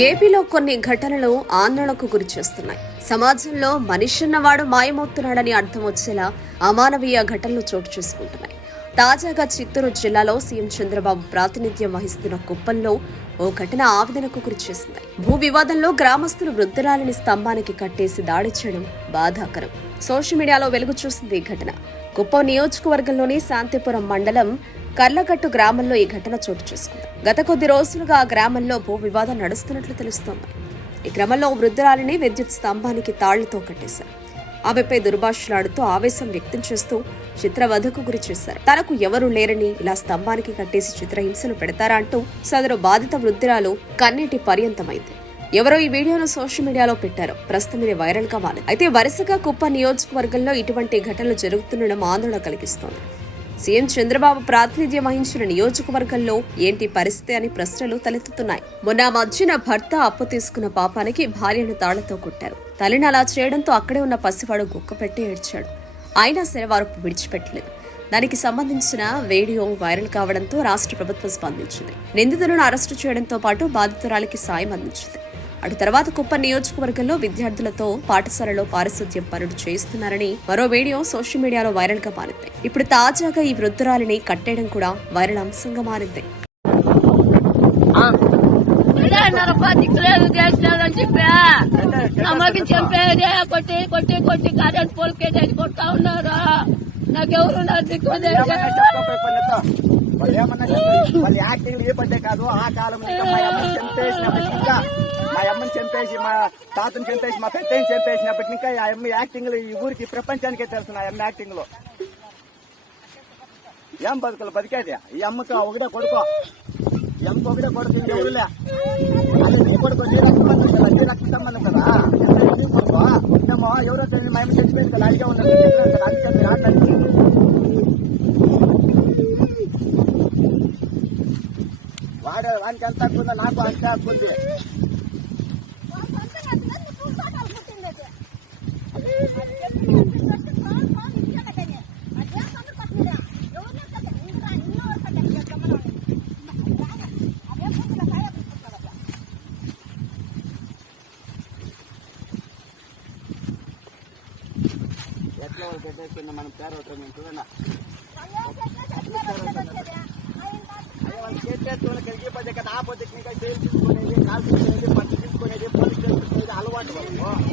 ఏపీలో కొన్ని ఘటనలు ఆందోళనకు గురి చేస్తున్నాయి సమాజంలో మనిషిన్నవాడు మాయమవుతున్నాడని అర్థం వచ్చేలా అమానవీయ ఘటనలు చోటు చేసుకుంటున్నాయి. తాజాగా చిత్తూరు జిల్లాలో సీఎం చంద్రబాబు ప్రాతినిధ్యం వహిస్తున్న కుప్పంలో ఓ ఘటన ఆవేదనకు గురి చేసింది భూ వివాదంలో గ్రామస్తులు వృద్ధురాలిని స్తంభానికి కట్టేసి దాడి చేయడం బాధాకరం. సోషల్ మీడియాలో వెలుగు చూసింది ఈ ఘటన. కుప్పం నియోజకవర్గంలోని శాంతిపురం మండలం కర్లగట్టు గ్రామంలో ఈ ఘటన చోటు చేసుకుంది. గత కొద్ది రోజులుగా ఆ గ్రామంలో భూ వివాదం నడుస్తున్నట్లు తెలుస్తోంది. ఈ క్రమంలో వృద్ధురాలిని విద్యుత్ స్తంభానికి తాళ్ళతో కట్టేశారు. ఆమెపై దుర్భాషలాడుతూ ఆవేశం వ్యక్తం చేస్తూ చిత్రవధకు గురి చేశారు. తనకు ఎవరు లేరని ఇలా స్తంభానికి కట్టేసి చిత్రహింసలు పెడతారా అంటూ సదరు బాధిత వృద్ధురాలు కన్నీటి పర్యంతమైంది. ఎవరో ఈ వీడియోను సోషల్ మీడియాలో పెట్టారు. ప్రస్తుతం ఇది వైరల్గా మారింది. అయితే వరుసగా కుప్ప నియోజకవర్గంలో ఇటువంటి ఘటనలు జరుగుతుండడం ఆందోళన కలిగిస్తోంది. సీఎం చంద్రబాబు ప్రాతినిధ్యం వహించిన నియోజకవర్గంలో ఏంటి పరిస్థితి అని ప్రశ్నలు తలెత్తుతున్నాయి. మొన్న మధ్యన భర్త అప్పు తీసుకున్న పాపానికి భార్యను తాళ్ళతో కొట్టారు. తల్లిని అలా చేయడంతో అక్కడే ఉన్న పసివాడు గుక్కపెట్టి ఏడ్చాడు. అయినా సరే వారు విడిచిపెట్టలేదు. దానికి సంబంధించిన వీడియో వైరల్ కావడంతో రాష్ట్ర ప్రభుత్వం స్పందించింది. నిందితులను అరెస్టు చేయడంతో పాటు బాధితురాలికి సాయం అందించింది. అటు తర్వాత కుప్ప నియోజకవర్గంలో విద్యార్థులతో పాఠశాలలో పారిశుద్ధ్యం పనులు చేస్తున్నారని మరో వీడియో సోషల్ మీడియాలో వైరల్గా మారింది. ఇప్పుడు తాజాగా ఈ వృద్ధురాలిని కట్టేయడం కూడా వైరల్ అంశంగా మారింది. అమ్మకి చంపేదే కొట్టి కొట్టి కొట్టి కరెంట్ పోల్ కొడతా ఉన్నారు? నాకెవరు నా దిక్కు. వాళ్ళు ఏమన్నా వాళ్ళు యాక్టింగ్ కాదు ఆ కాలం మా అమ్మని చంపేసినప్పటి ఇంకా మా అమ్మని చంపేసి మా తాతను చంపేసి మా పెద్దని చంపేసినప్పటి ఇంకా ఆ అమ్మ యాక్టింగ్ ఈ ఊరికి ప్రపంచానికే తెలుసు ఆ అమ్మ యాక్టింగ్లో. ఏం బతుకులు బతికేది? ఈ అమ్మకి ఒకటే కొడుకో. ఈ అమ్మకి ఒకటే కొడుకు అది నీ కొడుకు నీ రక్త సంబంధం కదా నీ నీ కొడుకో ఎవరో మా అమ్మ చచ్చిపోయింది కదా అడిగే ఉన్నది వానికి ఎంత హక్కు ఉందో నాకు అంతే హక్కు ఉంది. ఎట్లా వాళ్ళు పెట్టేసుకున్న మనం పేరు అవుతాం మేము చూడండి ತೋಳಕ್ಕೆ ಹೆಲ್ಗೆ ಬಜೆಕದ ಆ ಬಜೆಕ್ನಿಗೆ ಸೇಲ್ಸ್ ಕೊನೆಗೆ ಕಾಲ್ ಕೊನೆಗೆ ಪಟ್ಟಿಸ್ ಕೊನೆಗೆ ಪೊಲೀಸ್ ಸ್ಟೇಷನ್ ಕೊನೆಗೆ ಹಲವಾಟು